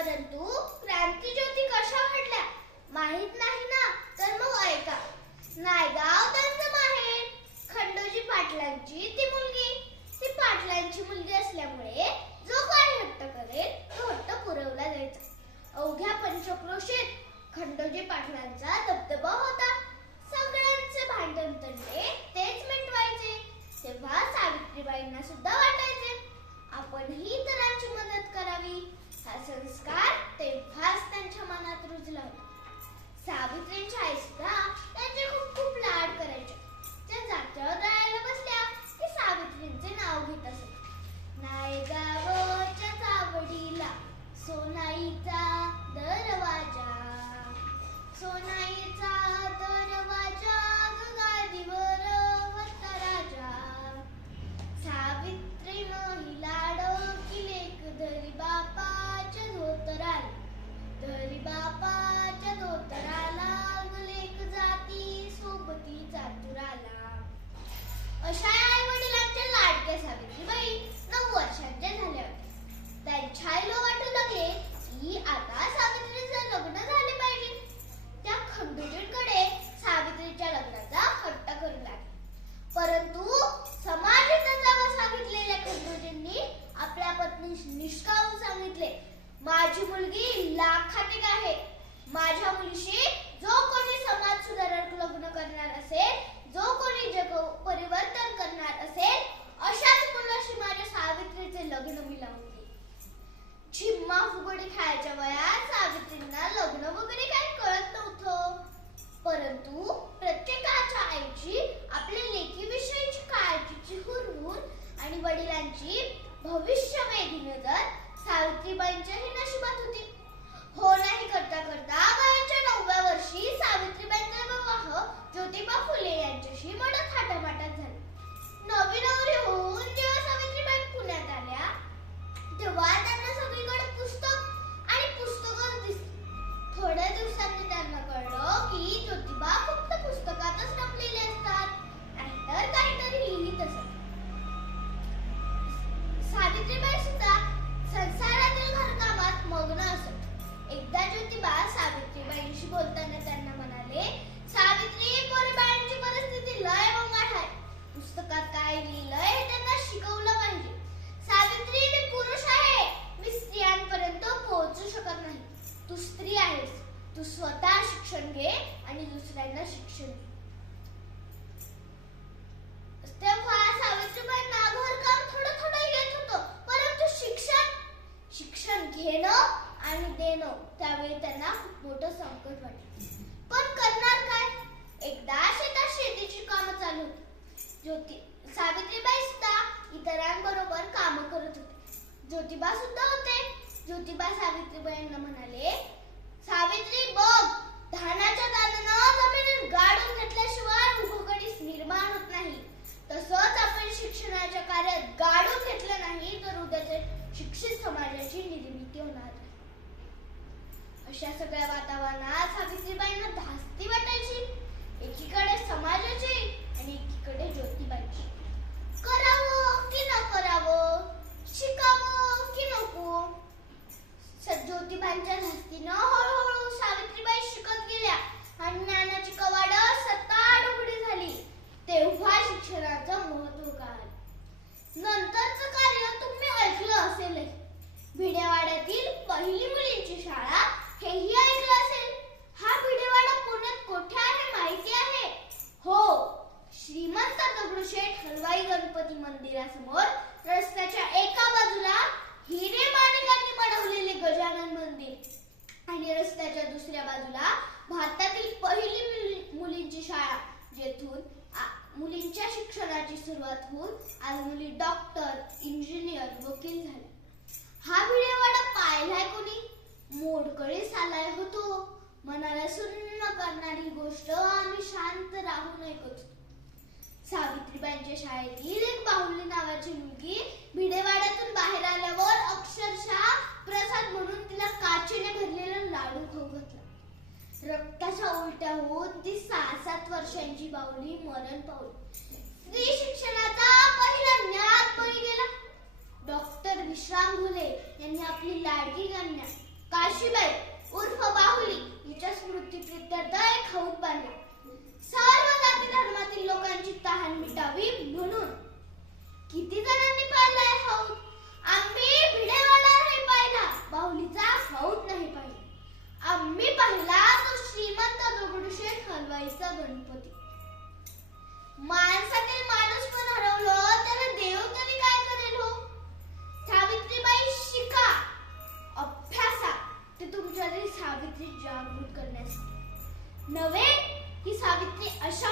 परंतु क्रांतिज्योती कशा घडल्या माहित नाही ना, तर मग ऐका. नायगाव त्यांचं माहेर. खंडोजी पाटलांची ती मुलगी. ती पाटलांची मुलगी असल्यामुळे जो काही हट्ट करेल तो हट्ट पुरवला जायचा. अवघ्या पंचक्रोशीत खंडोजी पाटलांचा दबदबा होता. सगळ्यांचे भांडण तंटे तेच मिटवायचे. तेव्हा सावित्रीबाईंना सुद्धा वाटायचे आपणही इतरांची मदत करावी. हा संस्कार तेव्हाच त्यांच्या मनात रुजला होता. सावित्रींची आई सुद्धा त्यांचे खूप खूप लाड करायच्या. त्या जात्यावर राहायला बसल्या की सावित्रींचे नाव घेत असत. नायगावच्या चावडीला सोनाईचा दरवाजा, सोनाईचा दरवाजा, गादीवर होता राजा. सावित्रीनं ही लाडकी लेक धरी बापाच्या धोतराला, धरी बापाच्या धोतराला, लेक जाती सोबती चातुराला. अशा आई वडिलांच्या लाडक्या सावित्रीबाई 9 वर्षांच्या झाल्या होत्या. त्यांच्या आईला वाटू लागले की आता सावित्रीचे लग्न झाले पाहिजे. त्या खंडोजींकडे सावित्रीच्या लग्नाचा हट्ट करू लागले. परंतु समाजहिताचा सांगितलेल्या खंडोजींनी आपल्या पत्नीस निष्काळून सांगितले, माझी मुलगी लाखातिक आहे. माझ्या मुलीशी जो कोणी समाज सुधारक लग्न करणार असेल, जो कोणी जग परिवर्तन करणार असेल, अशाच मुलाशी माझ्या सावित्रीचे लग्न मी लावून देईन. झिम्मा फुगडी खायच्या वयात सावित्रींना लग्न वगैरे काही कळत नव्हतं. परंतु प्रत्येकाच्या आईची आपल्या लेकीविषयीची काळजीची हुरहुर आणि वडिलांची भविष्यवेधी नजर सावित्रीबाईंच्याही नशिबात होती. हो नाही करता करता वयाच्या 9व्या वर्षी सावित्रीबाईंचा विवाह ज्योतिबा फुले यांच्याशी मोठ्या थाटामाटात झाला. नवी नवरी होऊन जेव्हा सावित्रीबाई पुण्यात आल्या तेव्हा त्यांना सगळीकडे पुस्तक आणि पुस्तकच दिसली. थोड्या दिवसांनी त्यांना कळलं की ज्योतिबा फक्त पुस्तकातच रमलेले असतात, नाहीतर काहीतरी लिहित असत. सावित्रीबाई सुद्धा संसारातील घरकामात मग्न असत. एकदा ज्योतिबा सावित्रीबाईंशी बोलताना त्यांना म्हणाले, सावित्री, पोरीबाळांची परिस्थिती लय वंगाळ आहे. पुस्तकात काय लिहिलंय हे त्यांना शिकवलं पाहिजे. सावित्री, मी पुरुष आहे. मी स्त्रियांपर्यंत पोहोचू शकत नाही. तू स्त्री आहेस. तू स्वतः शिक्षण घे आणि दुसऱ्यांना शिक्षण दे. तेव्हा सावित्रीबाईंना घरकाम थोडं थोडं येत होतं, परंतु शिक्षण घेणं आणि देणं त्यावेळी त्यांना खूप मोठं संकट वाटलं. पण करणार काय? एकदा शेतात शेतीची कामं चालू होती. सावित्रीबाई सुद्धा इतरांबरोबर कामं करत होते. ज्योतिबा सुद्धा होते. ज्योतिबा सावित्रीबाईंना म्हणाले, सावित्री बघ, धानाच्या दाण्यानं जमिनीत गाडून घेतल्याशिवाय उभकणीस निर्माण होत नाही. तसंच आपण शिक्षणाच्या कार्यात गाडून घेतलं नाही तर उद्याच्या शिक्षित समाजाची निर्मिती होणार नाही. अशा सगळ्या वातावरणात सावित्रीबाईंना धास्ती वाटायची. एकीकडे समाजाची आणि एकीकडे ज्योतिबाईंची. करावं की न करावं, शिकावं की नको. ज्योतिबाईंच्या धास्तीनं हळूहळू सावित्रीबाई शिकत गेल्या आणि ज्ञानाची कवाडं सताड उघडी झाली. तेव्हा शिक्षणाचं महत्त्व कळालं. नंतरचं कार्य तुम्ही ऐकलं असेलच. भिडेवाड्यातील पहिली मुलींची शाळा हेही ऐकलं असेल. हा भिडेवाडा पुण्यात कुठे आहे माहिती आहे? हो, श्रीमंत दगडूशेठ हलवाई गणपती मंदिरासमोर रस्त्याच्या एका बाजूला हिरे माणिकांनी बनवलेले गजानन मंदिर आणि रस्त्याच्या दुसऱ्या बाजूला भारतातील पहिली मुलींची शाळा, जेथून मुलींच्या शिक्षणाची सुरुवात होऊन आज मुली डॉक्टर, इंजिनियर, वकील झाल्या. हा भिडेवाडा पाहिलाय कोणी? मोडकळी सालाय होतो. मनाला सुन्न करणारी गोष्ट आम्ही शांत राहून ऐकत होतो. सावित्रीबाईंच्या शाळेतील एक बाहुली नावाची मुलगी भिडेवाड्यातून बाहेर आल्यावर अक्षरशः प्रसाद म्हणून तिला काचेने भरलेला लाडू खाऊ घातला. रक्ताच्या उलट्या होऊन ती 6-7 वर्षांची बाहुली मरण पावली. स्त्री शिक्षणाचा पहिला ज्ञात बळी गेला. डॉक्टर विश्राम घुले यांनी आपली लाडकी कन्या काशीबाई उर्फ बाहुली हिच्या स्मृतीप्रित्यर्थ एक हौद बांधला. सर्व जाती धर्मातील लोकांची तहान मिटावी म्हणून. किती जणांनी पाहिलाय हौद? आम्ही भिडेवाडाही पाहिला, बाहुलीचा हौद नाही पाहिला. आम्ही पाहिला तो श्रीमंत दगडूशेठ हलवाईचा गणपती. माणसातील माणूस पण हरवलं त्याला देव तरी काय करेल हो? सावित्रीबाई शिका, अभ्यासा. ते तुमच्यातील सावित्री जागृत करण्यासाठी नव्हे. ही सावित्री अशा